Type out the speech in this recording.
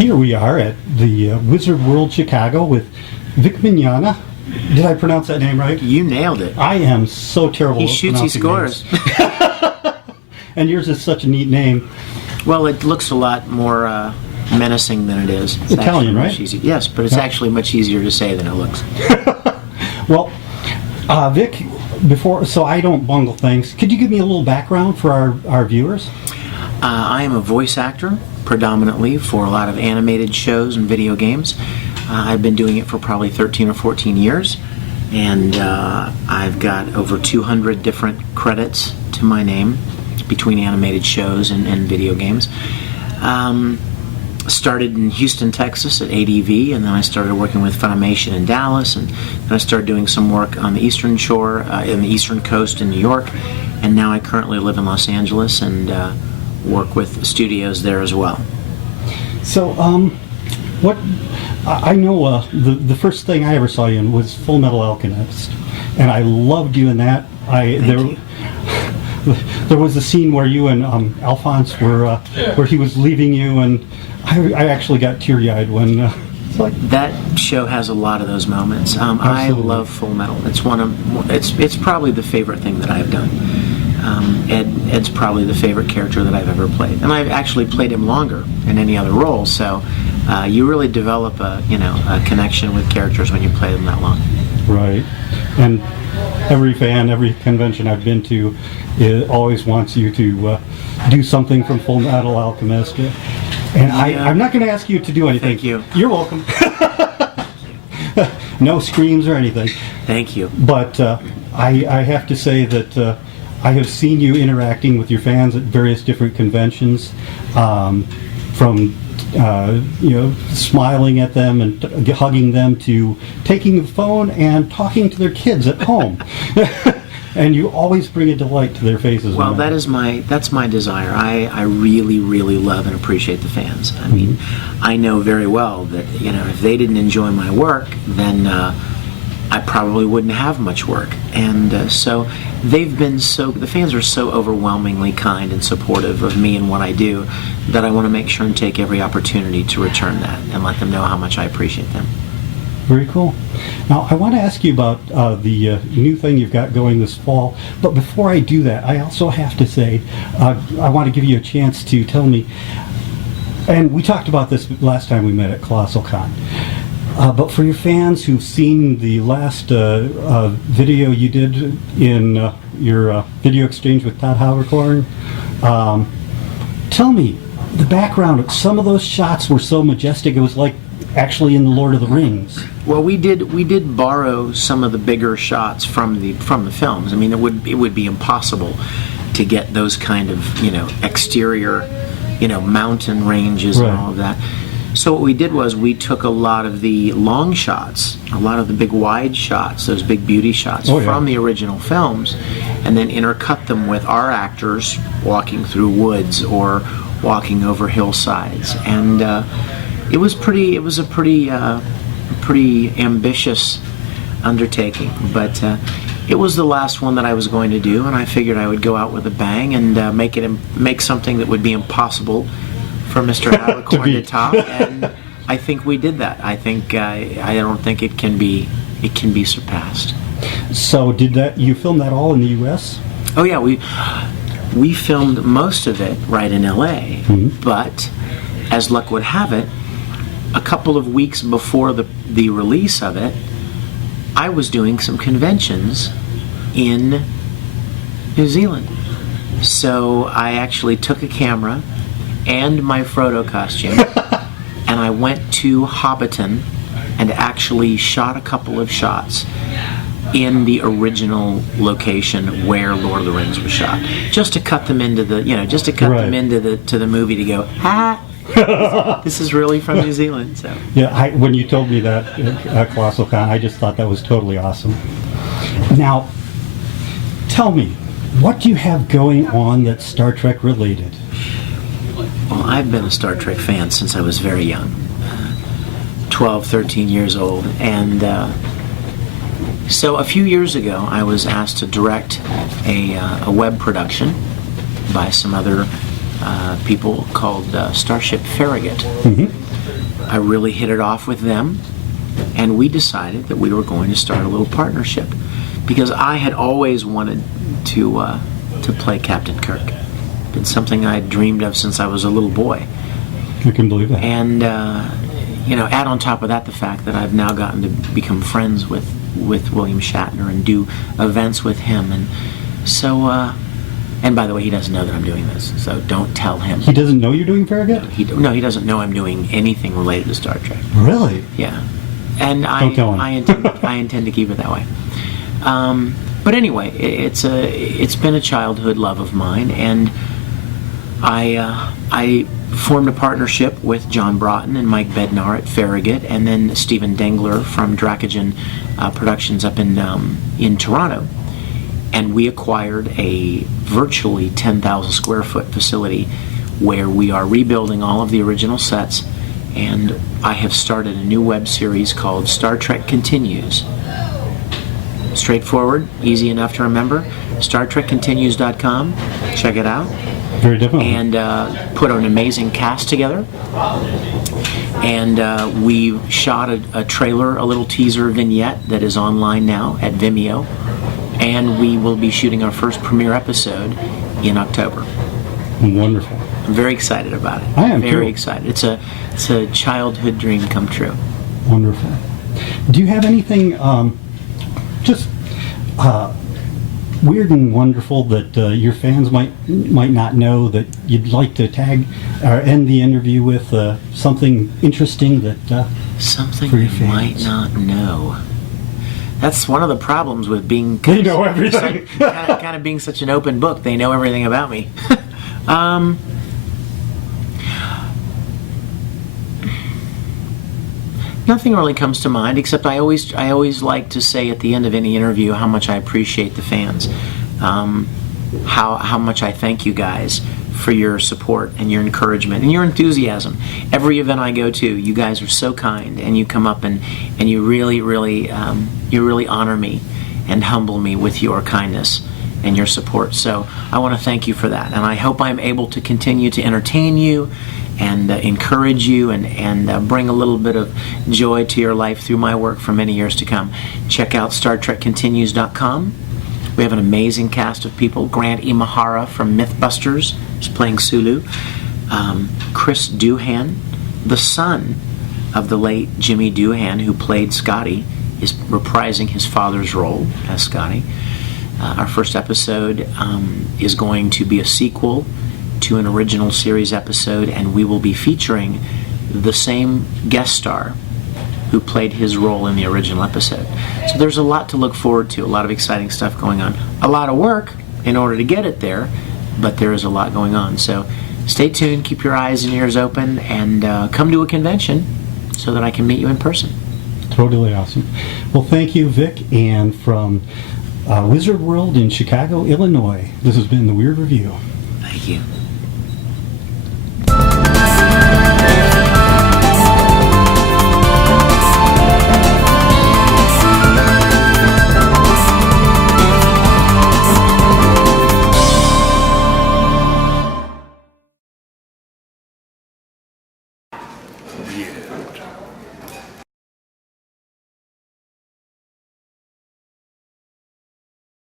Here we are at the Wizard World Chicago with Vic Mignogna. Did I pronounce that name right? You nailed it. I am so terrible He at shoots, he pronouncing scores. names. And yours is such a neat name. Well, it looks a lot more menacing than it is. It's Italian, much right? easier. Yes, but it's actually much easier to say than it looks. Well, Vic, so I don't bungle things, could you give me a little background for our viewers? I am a voice actor, predominantly, for a lot of animated shows and video games. I've been doing it for probably 13 or 14 years, and I've got over 200 different credits to my name between animated shows and video games. Started in Houston, Texas at ADV, and then I started working with Funimation in Dallas, and then I started doing some work on the Eastern Shore, in the Eastern Coast in New York, and now I currently live in Los Angeles and work with studios there as well. So, what I know, the first thing I ever saw you in was Full Metal Alchemist, and I loved you in that. Thank you. There was a scene where you and Alphonse were, where he was leaving you, and I actually got teary-eyed when. It's like, that show has a lot of those moments. I love Full Metal. It's probably the favorite thing that I've done. Ed's probably the favorite character that I've ever played, and I've actually played him longer in any other role. So you really develop a connection with characters when you play them that long. right, and every fan, every convention I've been to, it always wants you to do something from Full Metal Alchemist. And I'm not going to ask you to do anything. Thank you. You're welcome. No screams or anything. Thank you. But I have to say that I have seen you interacting with your fans at various different conventions, from smiling at them and hugging them to taking the phone and talking to their kids at home. And you always bring a delight to their faces. Well, that's my desire. I really, really love and appreciate the fans. I mean, I know very well that if they didn't enjoy my work, then I probably wouldn't have much work. And so the fans are so overwhelmingly kind and supportive of me and what I do that I want to make sure and take every opportunity to return that and let them know how much I appreciate them. Very cool. Now, I want to ask you about the new thing you've got going this fall, but before I do that, I also have to say, I want to give you a chance to tell me, and we talked about this last time we met at Colossal Con, but for your fans who've seen the last video you did in your video exchange with Todd Havercorn, tell me the background. Some of those shots were so majestic, it was like actually in the Lord of the Rings. Well, we did borrow some of the bigger shots from the films. I mean, it would be impossible to get those kind of exterior mountain ranges and all of that. So what we did was we took a lot of the long shots, a lot of the big wide shots, those big beauty shots from the original films, and then intercut them with our actors walking through woods or walking over hillsides, and it was a pretty ambitious undertaking, but it was the last one that I was going to do, and I figured I would go out with a bang and make something that would be impossible for Mr. Havercorn to top, and I think we did that. I don't think it can be surpassed. So you film that all in the U.S.? Oh yeah, we filmed most of it right in L.A., but as luck would have it, a couple of weeks before the release of it, I was doing some conventions in New Zealand. So I actually took a camera and my Frodo costume and I went to Hobbiton and actually shot a couple of shots in the original location where Lord of the Rings was shot, just to cut them into the them into the movie to go, this is really from New Zealand. So yeah, when you told me that at Colossal Con, I just thought that was totally awesome. Now, tell me, what do you have going on that's Star Trek related? Well, I've been a Star Trek fan since I was very young, 12, 13 years old, and so a few years ago I was asked to direct a web production by some other people called Starship Farragut. I really hit it off with them, and we decided that we were going to start a little partnership, because I had always wanted to play Captain Kirk. It's something I had dreamed of since I was a little boy. I can believe that. And add on top of that the fact that I've now gotten to become friends with William Shatner and do events with him, and so. And by the way, he doesn't know that I'm doing this, so don't tell him. He doesn't know you're doing Farragut? No, he doesn't know I'm doing anything related to Star Trek. Really? Yeah. And Don't tell him. I intend to keep it that way. But anyway, it's been a childhood love of mine, and I formed a partnership with John Broughton and Mike Bednar at Farragut, and then Stephen Dengler from Dracogen Productions up in Toronto. And we acquired a virtually 10,000 square foot facility where we are rebuilding all of the original sets, and I have started a new web series called Star Trek Continues. Straightforward, easy enough to remember. StarTrekContinues.com. Check it out. Very different. And put an amazing cast together. And we shot a trailer, a little teaser vignette that is online now at Vimeo. And we will be shooting our first premiere episode in October. Wonderful. I'm very excited about it. I am very too. excited. It's a childhood dream come true. Wonderful. Do you have anything just weird and wonderful that your fans might not know that you'd like to tag or end the interview with? Something interesting that Something for your you might fans? not know. That's one of the problems with being They know everything. kind of being such an open book. They know everything about me. Nothing really comes to mind, except I always like to say at the end of any interview how much I appreciate the fans, how much I thank you guys for your support and your encouragement and your enthusiasm. Every event I go to, you guys are so kind, and you come up and you really honor me and humble me with your kindness and your support. So I want to thank you for that, and I hope I'm able to continue to entertain you and encourage you and bring a little bit of joy to your life through my work for many years to come. Check out StarTrekContinues.com. We have an amazing cast of people. Grant Imahara from Mythbusters is playing Sulu. Chris Doohan, the son of the late Jimmy Doohan, who played Scotty, is reprising his father's role as Scotty. Our first episode is going to be a sequel to an original series episode, and we will be featuring the same guest star who played his role in the original episode. So there's a lot to look forward to, a lot of exciting stuff going on. A lot of work in order to get it there, but there is a lot going on. So stay tuned, keep your eyes and ears open, and come to a convention so that I can meet you in person. Totally awesome. Well, thank you, Vic, and from Wizard World in Chicago, Illinois, this has been The Weird Review. Thank you. Weird.